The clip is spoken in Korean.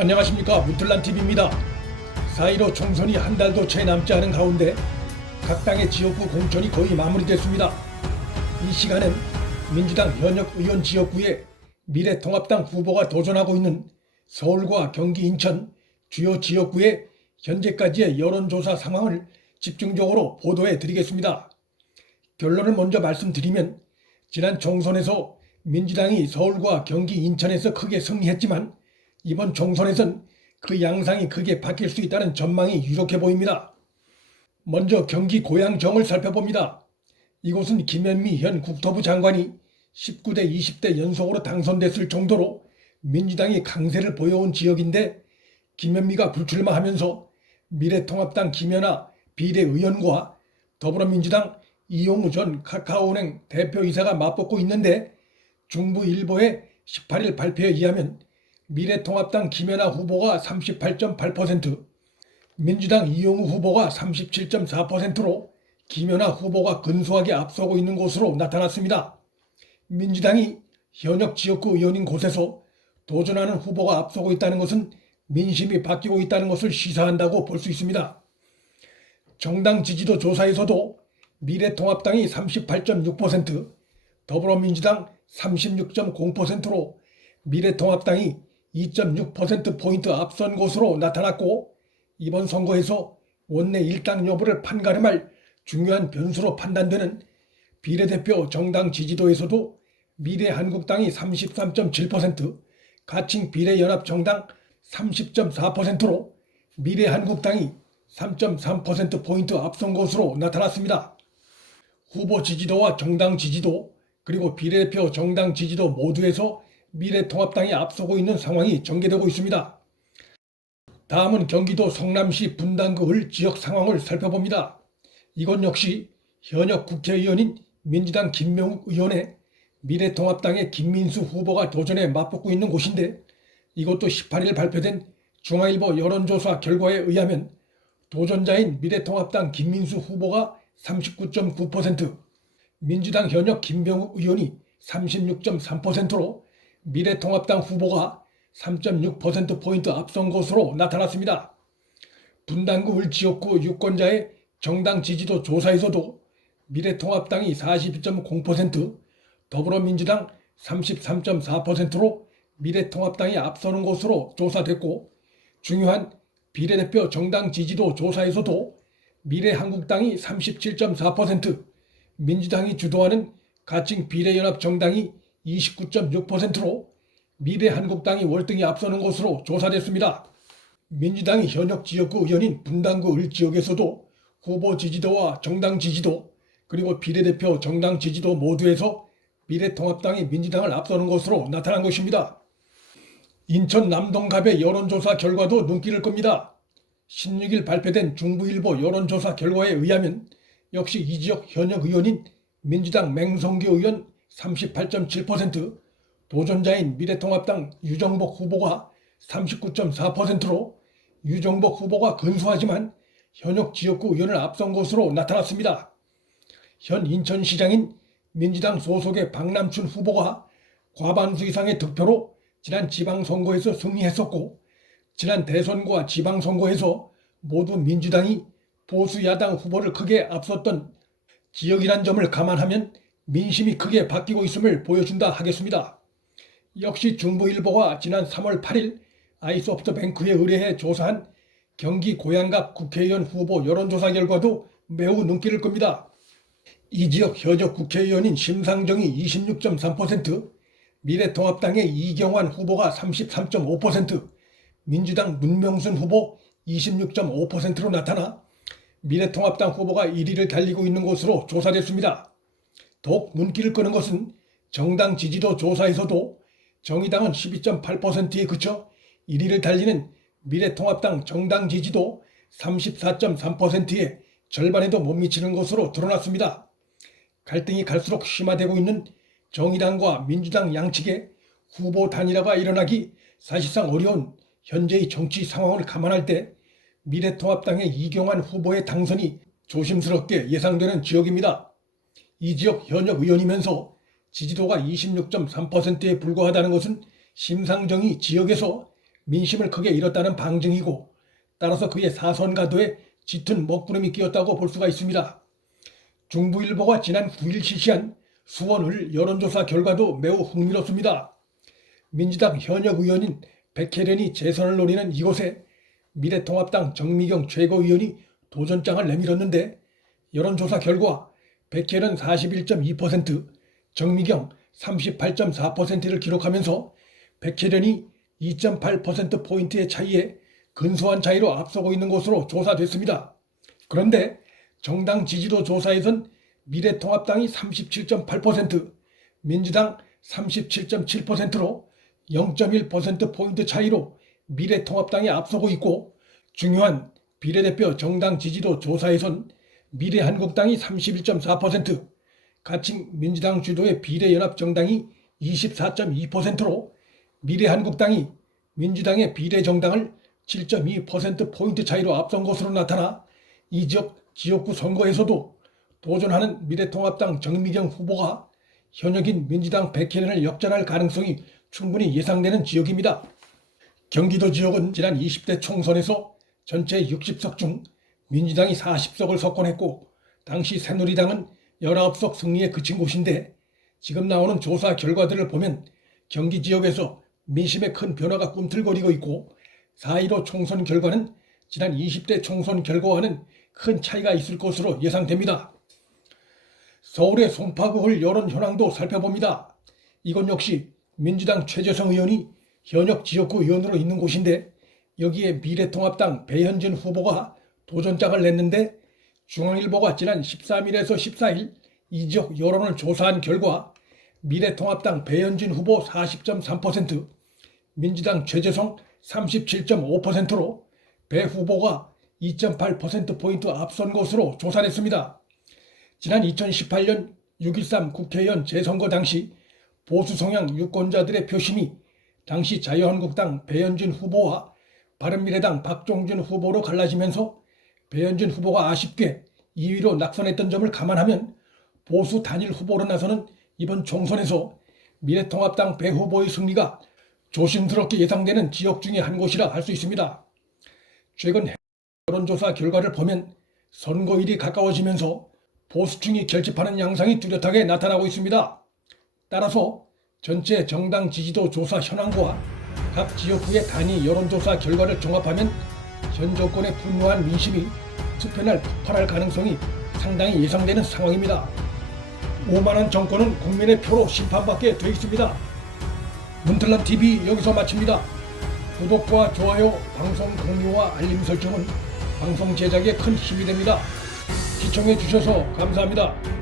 안녕하십니까, 문틀란TV입니다. 4.15 총선이 한 달도 채 남지 않은 가운데 각 당의 지역구 공천이 거의 마무리됐습니다. 이 시간엔 민주당 현역 의원 지역구에 미래통합당 후보가 도전하고 있는 서울과 경기, 인천 주요 지역구의 현재까지의 여론조사 상황을 집중적으로 보도해 드리겠습니다. 결론을 먼저 말씀드리면, 지난 총선에서 민주당이 서울과 경기, 인천에서 크게 승리했지만 이번 총선에선 그 양상이 크게 바뀔 수 있다는 전망이 유력해 보입니다. 먼저 경기 고양정을 살펴봅니다. 이곳은 김현미 현 국토부 장관이 19대 20대 연속으로 당선됐을 정도로 민주당이 강세를 보여온 지역인데, 김현미가 불출마하면서 미래통합당 김연아 비례의원과 더불어민주당 이용우 전 카카오은행 대표이사가 맞붙고 있는데, 중부일보의 18일 발표에 의하면 미래통합당 김연아 후보가 38.8%, 민주당 이용우 후보가 37.4%로 김연아 후보가 근소하게 앞서고 있는 것으로 나타났습니다. 민주당이 현역 지역구 의원인 곳에서 도전하는 후보가 앞서고 있다는 것은 민심이 바뀌고 있다는 것을 시사한다고 볼 수 있습니다. 정당 지지도 조사에서도 미래통합당이 38.6%, 더불어민주당 36.0%로 미래통합당이 2.6%포인트 앞선 것으로 나타났고, 이번 선거에서 원내 일당 여부를 판가름할 중요한 변수로 판단되는 비례대표 정당 지지도에서도 미래한국당이 33.7%, 가칭 비례연합정당 30.4%로 미래한국당이 3.3%포인트 앞선 것으로 나타났습니다. 후보 지지도와 정당 지지도 그리고 비례대표 정당 지지도 모두에서 미래통합당이 앞서고 있는 상황이 전개되고 있습니다. 다음은 경기도 성남시 분당구 을 지역 상황을 살펴봅니다. 이건 역시 현역 국회의원인 민주당 김명욱 의원의 미래통합당의 김민수 후보가 도전에 맞붙고 있는 곳인데, 이것도 18일 발표된 중앙일보 여론조사 결과에 의하면 도전자인 미래통합당 김민수 후보가 39.9%, 민주당 현역 김병욱 의원이 36.3%로 미래통합당 후보가 3.6%포인트 앞선 것으로 나타났습니다. 분당구 을 지역구 유권자의 정당 지지도 조사에서도 미래통합당이 42.0%, 더불어민주당 33.4%로 미래통합당이 앞서는 것으로 조사됐고, 중요한 비례대표 정당 지지도 조사에서도 미래한국당이 37.4%, 민주당이 주도하는 가칭 비례연합정당이 29.6%로 미래한국당이 월등히 앞서는 것으로 조사됐습니다. 민주당이 현역 지역구 의원인 분당구 을 지역에서도 후보 지지도와 정당 지지도 그리고 비례대표 정당 지지도 모두에서 미래통합당이 민주당을 앞서는 것으로 나타난 것입니다. 인천 남동갑의 여론조사 결과도 눈길을 끕니다. 16일 발표된 중부일보 여론조사 결과에 의하면 역시 이 지역 현역 의원인 민주당 맹성규 의원 38.7%, 도전자인 미래통합당 유정복 후보가 39.4%로 유정복 후보가 근소하지만 현역 지역구 의원을 앞선 것으로 나타났습니다. 현 인천시장인 민주당 소속의 박남춘 후보가 과반수 이상의 득표로 지난 지방선거에서 승리했었고, 지난 대선과 지방선거에서 모두 민주당이 보수 야당 후보를 크게 앞섰던 지역이란 점을 감안하면 민심이 크게 바뀌고 있음을 보여준다 하겠습니다. 역시 중부일보가 지난 3월 8일 아이소프트뱅크에 의뢰해 조사한 경기 고양갑 국회의원 후보 여론조사 결과도 매우 눈길을 끕니다. 이 지역 현역 국회의원인 심상정이 26.3%, 미래통합당의 이경환 후보가 33.5%, 민주당 문명순 후보 26.5%로 나타나 미래통합당 후보가 1위를 달리고 있는 것으로 조사됐습니다. 더욱 눈길을 끄는 것은 정당 지지도 조사에서도 정의당은 12.8%에 그쳐 1위를 달리는 미래통합당 정당 지지도 34.3%에 절반에도 못 미치는 것으로 드러났습니다. 갈등이 갈수록 심화되고 있는 정의당과 민주당 양측의 후보 단일화가 일어나기 사실상 어려운 현재의 정치 상황을 감안할 때 미래통합당의 이경환 후보의 당선이 조심스럽게 예상되는 지역입니다. 이 지역 현역 의원이면서 지지도가 26.3%에 불과하다는 것은 심상정이 지역에서 민심을 크게 잃었다는 방증이고, 따라서 그의 사선가도에 짙은 먹구름이 끼었다고 볼 수가 있습니다. 중부일보가 지난 9일 실시한 수원을 여론조사 결과도 매우 흥미롭습니다. 민주당 현역 의원인 백혜련이 재선을 노리는 이곳에 미래통합당 정미경 최고위원이 도전장을 내밀었는데, 여론조사 결과 백혜련 41.2%, 정미경 38.4%를 기록하면서 백혜련이 2.8%포인트의 차이에 근소한 차이로 앞서고 있는 것으로 조사됐습니다. 그런데 정당 지지도 조사에선 미래통합당이 37.8%, 민주당 37.7%로 0.1%포인트 차이로 미래통합당이 앞서고 있고, 중요한 비례대표 정당 지지도 조사에선 미래한국당이 31.4%, 가칭 민주당 주도의 비례연합정당이 24.2%로 미래한국당이 민주당의 비례정당을 7.2%포인트 차이로 앞선 것으로 나타나 이 지역구 선거에서도 도전하는 미래통합당 정미경 후보가 현역인 민주당 백혜련을 역전할 가능성이 충분히 예상되는 지역입니다. 경기도 지역은 지난 20대 총선에서 전체 60석 중 민주당이 40석을 석권했고, 당시 새누리당은 19석 승리에 그친 곳인데, 지금 나오는 조사 결과들을 보면 경기 지역에서 민심의 큰 변화가 꿈틀거리고 있고, 4.15 총선 결과는 지난 20대 총선 결과와는 큰 차이가 있을 것으로 예상됩니다. 서울의 송파구을 여론 현황도 살펴봅니다. 이건 역시 민주당 최재성 의원이 현역 지역구 의원으로 있는 곳인데, 여기에 미래통합당 배현진 후보가 도전장을 냈는데, 중앙일보가 지난 13일에서 14일 이 지역 여론을 조사한 결과 미래통합당 배현진 후보 40.3%, 민주당 최재성 37.5%로 배 후보가 2.8%포인트 앞선 것으로 조사됐습니다. 지난 2018년 6.13 국회의원 재선거 당시 보수 성향 유권자들의 표심이 당시 자유한국당 배현진 후보와 바른미래당 박종준 후보로 갈라지면서 배현진 후보가 아쉽게 2위로 낙선했던 점을 감안하면 보수 단일 후보로 나서는 이번 총선에서 미래통합당 배 후보의 승리가 조심스럽게 예상되는 지역 중에 한 곳이라 할 수 있습니다. 최근 여론조사 결과를 보면 선거일이 가까워지면서 보수층이 결집하는 양상이 뚜렷하게 나타나고 있습니다. 따라서 전체 정당 지지도 조사 현황과 각 지역구의 단위 여론조사 결과를 종합하면 현 정권의 분노한 민심이 수편할 폭발할 가능성이 상당히 예상되는 상황입니다. 오만한 정권은 국민의 표로 심판받게 돼 있습니다. 문틀란TV 여기서 마칩니다. 구독과 좋아요, 방송 공유와 알림 설정은 방송 제작에 큰 힘이 됩니다. 시청해 주셔서 감사합니다.